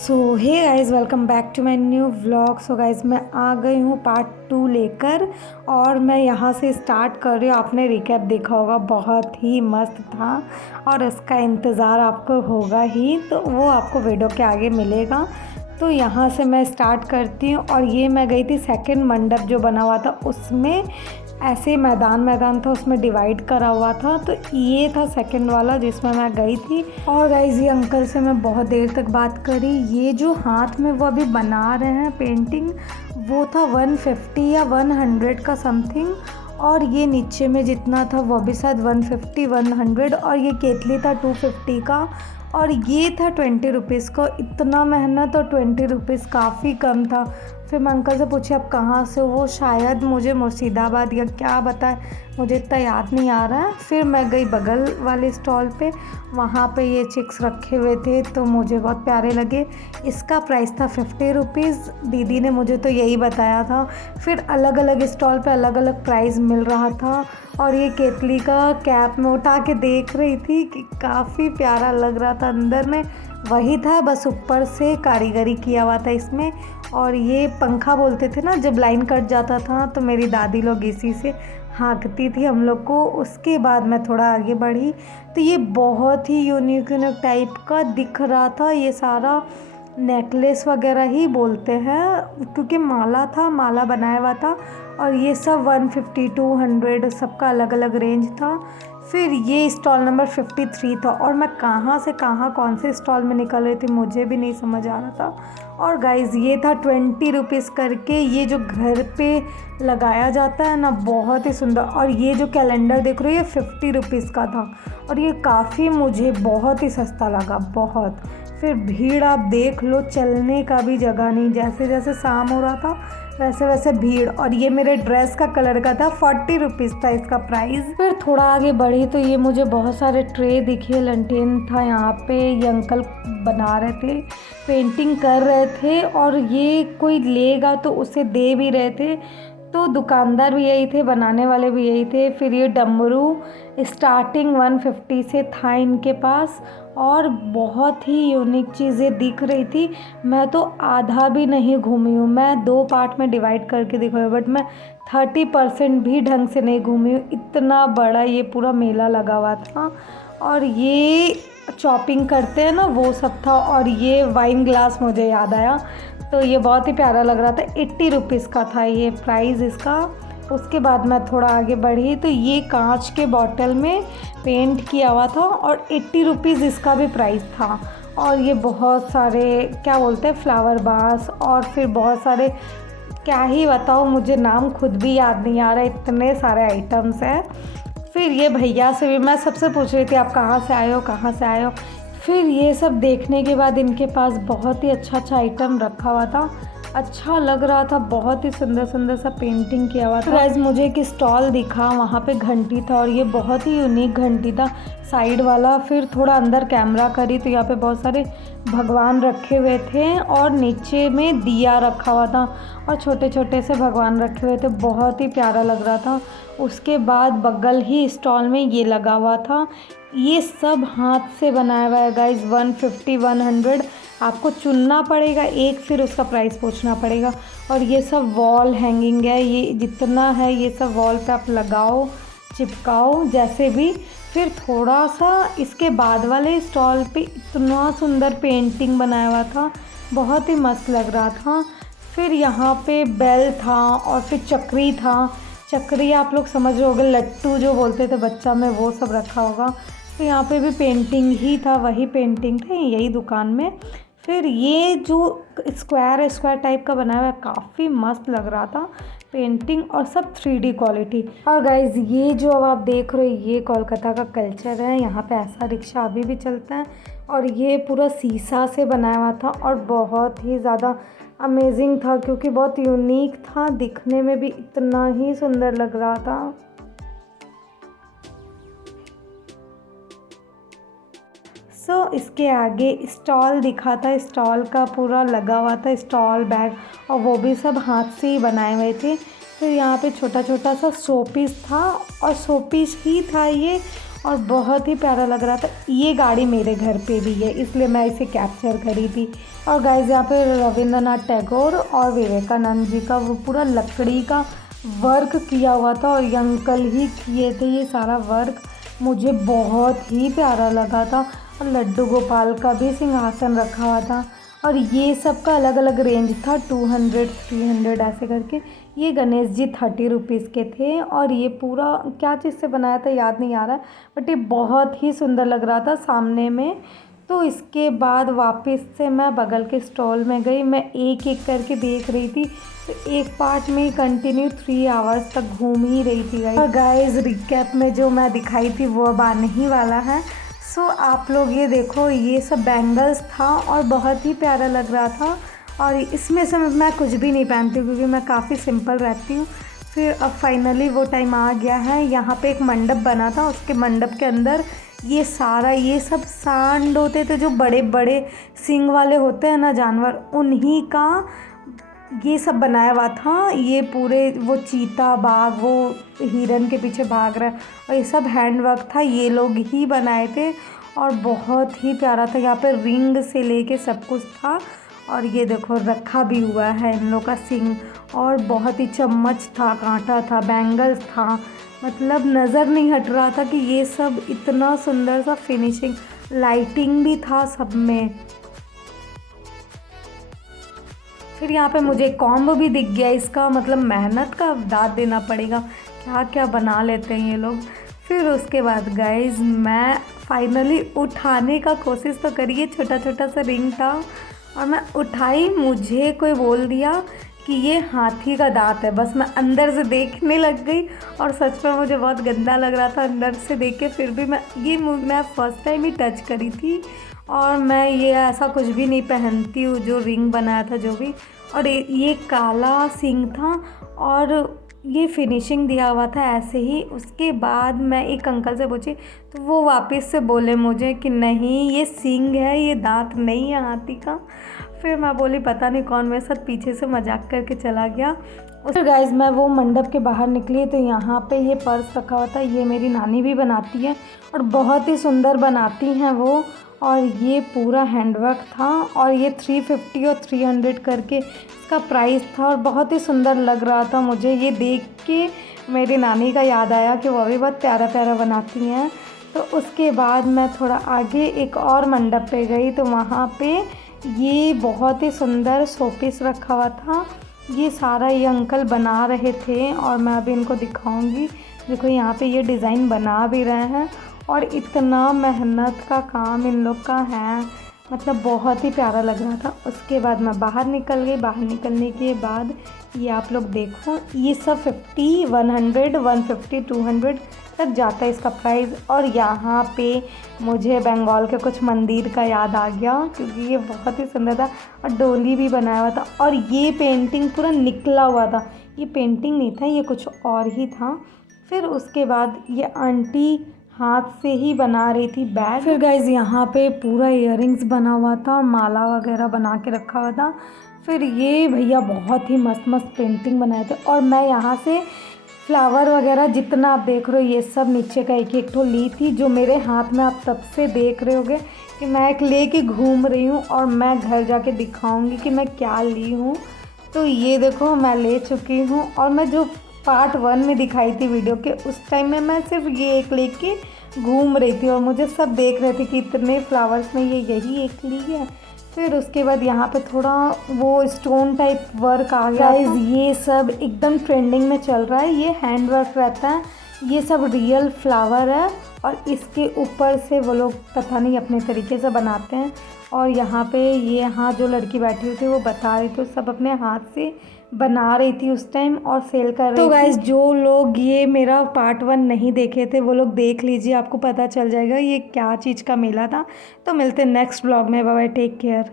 So hey guys, welcome back to my new vlog. So guys, मैं आ गई हूँ पार्ट 2 लेकर और मैं यहाँ से स्टार्ट कर रही हूँ। आपने रिकैप देखा होगा, बहुत ही मस्त था और इसका इंतज़ार आपको होगा ही, तो वो आपको वीडियो के आगे मिलेगा। तो यहाँ से मैं स्टार्ट करती हूँ। और ये मैं गई थी सेकंड मंडप जो बना हुआ था, उसमें ऐसे मैदान था, उसमें डिवाइड करा हुआ था। तो ये था सेकंड वाला जिसमें मैं गई थी। और गाइज़, ये अंकल से मैं बहुत देर तक बात करी। ये जो हाथ में वो अभी बना रहे हैं पेंटिंग, वो था 150 या 100 का समथिंग। और ये नीचे में जितना था वो भी शायद 150 100। और ये केतली था 250 का और ये था 20 रुपीज़ का। इतना मेहनत और 20 रुपीज़ काफ़ी कम था। फिर मैं अंकल से पूछी आप कहाँ से हो, वो शायद मुझे मुर्शिदाबाद या क्या बताए, मुझे इतना याद नहीं आ रहा है। फिर मैं गई बगल वाले स्टॉल पे, वहाँ पे ये चिक्स रखे हुए थे तो मुझे बहुत प्यारे लगे। इसका प्राइस था 50 रुपीज़, दीदी ने मुझे तो यही बताया था। फिर अलग अलग स्टॉल पे अलग अलग प्राइस मिल रहा था। और ये केतली का कैप में उठा के देख रही थी कि काफ़ी प्यारा लग रहा था। अंदर में वही था, बस ऊपर से कारीगरी किया हुआ था इसमें। और ये पंखा बोलते थे ना, जब लाइन कट जाता था तो मेरी दादी लोग इसी से हाँकती थी हम लोग को। उसके बाद मैं थोड़ा आगे बढ़ी तो ये बहुत ही यूनिक टाइप का दिख रहा था। ये सारा नेकलेस वगैरह ही बोलते हैं, क्योंकि माला था, माला बनाया हुआ था। और ये सब 150 200 सबका अलग अलग रेंज था। फिर ये स्टॉल नंबर 53 था और मैं कहाँ से कहाँ कौन से स्टॉल में निकल रही थी मुझे भी नहीं समझ आ रहा था। और गाइज़, ये था 20 रुपीज़ करके। ये जो घर पे लगाया जाता है ना, बहुत ही सुंदर। और ये जो कैलेंडर देख रहे हो, ये 50 रुपीज़ का था और ये काफ़ी मुझे बहुत ही सस्ता लगा, बहुत। फिर भीड़ आप देख लो, चलने का भी जगह नहीं। जैसे जैसे शाम हो रहा था वैसे वैसे भीड़। और ये मेरे ड्रेस का कलर का था, 40 रुपीज़ था इसका प्राइस। फिर थोड़ा आगे बढ़ी तो ये मुझे बहुत सारे ट्रे दिखे, लंटेन था यहाँ पे। ये अंकल बना रहे थे, पेंटिंग कर रहे थे और ये कोई लेगा तो उसे दे भी रहे थे। तो दुकानदार भी यही थे, बनाने वाले भी यही थे। फिर ये डमरू स्टार्टिंग 150 से था इनके पास और बहुत ही यूनिक चीज़ें दिख रही थी। मैं तो आधा भी नहीं घूमी हूँ, मैं 2 पार्ट में डिवाइड करके दिखाई, बट मैं 30% भी ढंग से नहीं घूमी हूँ। इतना बड़ा ये पूरा मेला लगा हुआ था। और ये चॉपिंग करते हैं ना, वो सब था। और ये वाइन ग्लास मुझे याद आया, तो ये बहुत ही प्यारा लग रहा था। 80 रुपीज़ का था ये प्राइस इसका। उसके बाद मैं थोड़ा आगे बढ़ी तो ये कांच के बॉटल में पेंट किया हुआ था और 80 रुपीज़ इसका भी प्राइस था। और ये बहुत सारे क्या बोलते हैं, फ्लावर बास, और फिर बहुत सारे, क्या ही बताओ, मुझे नाम खुद भी याद नहीं आ रहा, इतने सारे आइटम्स हैं। फिर ये भैया से भी मैं सबसे पूछ रही थी आप कहाँ से आए हो, कहाँ से आए हो। फिर ये सब देखने के बाद इनके पास बहुत ही अच्छा अच्छा आइटम रखा हुआ था, अच्छा लग रहा था, बहुत ही सुंदर सुंदर सा पेंटिंग किया हुआ था। गाइस, मुझे एक स्टॉल दिखा, वहाँ पे घंटी था और ये बहुत ही यूनिक घंटी था, साइड वाला। फिर थोड़ा अंदर कैमरा करी तो यहाँ पे बहुत सारे भगवान रखे हुए थे और नीचे में दिया रखा हुआ था और छोटे छोटे से भगवान रखे हुए थे, बहुत ही प्यारा लग रहा था। उसके बाद बगल ही स्टॉल में ये लगा हुआ था, ये सब हाथ से बनाया हुआ है गाइस। 150 100 आपको चुनना पड़ेगा एक, फिर उसका प्राइस पूछना पड़ेगा। और ये सब वॉल हैंगिंग है, ये जितना है ये सब वॉल पे आप लगाओ, चिपकाओ जैसे भी। फिर थोड़ा सा इसके बाद वाले स्टॉल पे इतना सुंदर पेंटिंग बनाया हुआ था, बहुत ही मस्त लग रहा था। फिर यहाँ पे बेल था और फिर चक्री था। चक्री आप लोग समझ रहे होगे, लट्टू जो बोलते थे बच्चा में, वो सब रखा होगा। तो यहाँ पे भी पेंटिंग ही था, वही पेंटिंग थे यही दुकान में। फिर ये जो स्क्वायर स्क्वायर टाइप का बनाया हुआ है, काफ़ी मस्त लग रहा था पेंटिंग, और सब 3D क्वालिटी। और गाइज, ये जो अब आप देख रहे हो, ये कोलकाता का कल्चर है, यहाँ पे ऐसा रिक्शा अभी भी चलता है। और ये पूरा शीशा से बनाया हुआ था और बहुत ही ज़्यादा अमेजिंग था, क्योंकि बहुत यूनिक था, दिखने में भी इतना ही सुंदर लग रहा था। इसके आगे स्टॉल दिखा था, स्टॉल का पूरा लगा हुआ था स्टॉल बैग, और वो भी सब हाथ से ही बनाए हुए थे। फिर यहाँ पे छोटा छोटा सा शोपीस था और शोपीस ही था ये। और बहुत ही प्यारा लग रहा था। ये गाड़ी मेरे घर पे भी है, इसलिए मैं इसे कैप्चर करी थी। और गाइस यहाँ पे रविंद्रनाथ टैगोर और विवेकानंद जी का वो पूरा लकड़ी का वर्क किया हुआ था, और ये अंकल ही किए थे ये सारा वर्क। मुझे बहुत ही प्यारा लगा था। और लड्डू गोपाल का भी सिंहासन रखा हुआ था, और ये सब का अलग अलग रेंज था, 200 300 ऐसे करके। ये गणेश जी 30 रुपीज़ के थे, और ये पूरा क्या चीज़ से बनाया था याद नहीं आ रहा, बट ये बहुत ही सुंदर लग रहा था सामने में। तो इसके बाद वापस से मैं बगल के स्टॉल में गई, मैं एक एक करके देख रही थी। तो एक पार्ट में ही कंटिन्यू 3 आवर्स तक घूम ही रही थी गाइस। और गाइस रिकैप में जो मैं दिखाई थी वो अब आने ही वाला है। सो आप लोग ये देखो, ये सब बैंगल्स था और बहुत ही प्यारा लग रहा था। और इसमें से मैं कुछ भी नहीं पहनती हूँ क्योंकि मैं काफ़ी सिंपल रहती हूँ। फिर अब फाइनली वो टाइम आ गया है। यहाँ पे एक मंडप बना था, उसके मंडप के अंदर ये सारा ये सब सांड होते थे, जो बड़े बड़े सींग वाले होते हैं ना जानवर, उन्हीं का ये सब बनाया हुआ था। ये पूरे वो चीता बाघ वो हिरन के पीछे भाग रहा है, और ये सब हैंड वर्क था, ये लोग ही बनाए थे। और बहुत ही प्यारा था। यहाँ पे रिंग से लेके सब कुछ था। और ये देखो रखा भी हुआ है इन लोग का सिंग। और बहुत ही चम्मच था, कांटा था, बैंगल्स था, मतलब नज़र नहीं हट रहा था कि ये सब इतना सुंदर सा फिनिशिंग, लाइटिंग भी था सब में। फिर यहाँ पे मुझे कॉम्बो भी दिख गया इसका, मतलब मेहनत का दाद देना पड़ेगा, क्या क्या बना लेते हैं ये लोग। फिर उसके बाद गाइस मैं फाइनली उठाने का कोशिश तो करिए, छोटा छोटा सा रिंग था और मैं उठाई, मुझे कोई बोल दिया कि ये हाथी का दांत है। बस मैं अंदर से देखने लग गई, और सच में मुझे बहुत गंदा लग रहा था अंदर से देख के। फिर भी मैं फ़र्स्ट टाइम ही टच करी थी, और मैं ये ऐसा कुछ भी नहीं पहनती हूँ जो रिंग बनाया था जो भी। और ये काला सिंग था, और ये फिनिशिंग दिया हुआ था ऐसे ही। उसके बाद मैं एक अंकल से पूछी, तो वो वापस से बोले मुझे कि नहीं ये सिंग है, ये दांत नहीं है हाथी का। फिर मैं बोली पता नहीं कौन मेरे साथ पीछे से मजाक करके चला गया। फिर गाइज मैं वो मंडप के बाहर निकली, तो यहाँ पे ये पर्स रखा हुआ था। ये मेरी नानी भी बनाती है और बहुत ही सुंदर बनाती हैं वो। और ये पूरा हैंडवर्क था, और ये 350 और 300 करके इसका प्राइस था, और बहुत ही सुंदर लग रहा था। मुझे ये देख के मेरी नानी का याद आया कि वो भी बहुत प्यारा प्यारा बनाती हैं। तो उसके बाद मैं थोड़ा आगे एक और मंडप पे गई, तो वहाँ पे ये बहुत ही सुंदर शोपीस रखा हुआ था। ये सारा ये अंकल बना रहे थे, और मैं अभी इनको दिखाऊंगी। देखो यहाँ पे ये डिज़ाइन बना भी रहे हैं, और इतना मेहनत का काम इन लोग का है, मतलब बहुत ही प्यारा लग रहा था। उसके बाद मैं बाहर निकल गई। बाहर निकलने के बाद ये आप लोग देखो, ये सब 50 100 150 200 तक जाता है इसका प्राइस। और यहाँ पे मुझे बंगाल के कुछ मंदिर का याद आ गया, क्योंकि ये बहुत ही सुंदर था, और डोली भी बनाया हुआ था। और ये पेंटिंग पूरा निकला हुआ था, ये पेंटिंग नहीं था, ये कुछ और ही था। फिर उसके बाद ये आंटी हाथ से ही बना रही थी बैग। फिर गाइज यहाँ पे पूरा इयररिंग्स बना हुआ था, और माला वगैरह बना के रखा हुआ था। फिर ये भैया बहुत ही मस्त मस्त पेंटिंग बनाए थे, और मैं यहाँ से फ्लावर वगैरह जितना आप देख रहे हो ये सब नीचे का एक एक ठो ली थी, जो मेरे हाथ में आप तब से देख रहे होगे कि मैं एक लेके घूम रही हूँ, और मैं घर जाके दिखाऊंगी कि मैं क्या ली हूँ। तो ये देखो मैं ले चुकी हूँ, और मैं जो पार्ट 1 में दिखाई थी वीडियो के, उस टाइम में मैं सिर्फ ये एक लेके घूम रही थी, और मुझे सब देख रहे थे कि इतने फ्लावर्स में ये यही एक ली है। फिर उसके बाद यहाँ पे थोड़ा वो स्टोन टाइप वर्क आ गया। गाइस ये सब एकदम ट्रेंडिंग में चल रहा है, ये हैंड वर्क रहता है, ये सब रियल फ्लावर है, और इसके ऊपर से वो लोग पता नहीं अपने तरीके से बनाते हैं। और यहाँ पे ये यहाँ जो लड़की बैठी हुई थी वो बता रही थी, सब अपने हाथ से बना रही थी उस टाइम और सेल कर रही थी। तो गाइस जो लोग ये मेरा पार्ट 1 नहीं देखे थे वो लोग देख लीजिए, आपको पता चल जाएगा ये क्या चीज़ का मेला था। तो मिलते हैं नेक्स्ट ब्लॉग में, बाय बाय, टेक केयर।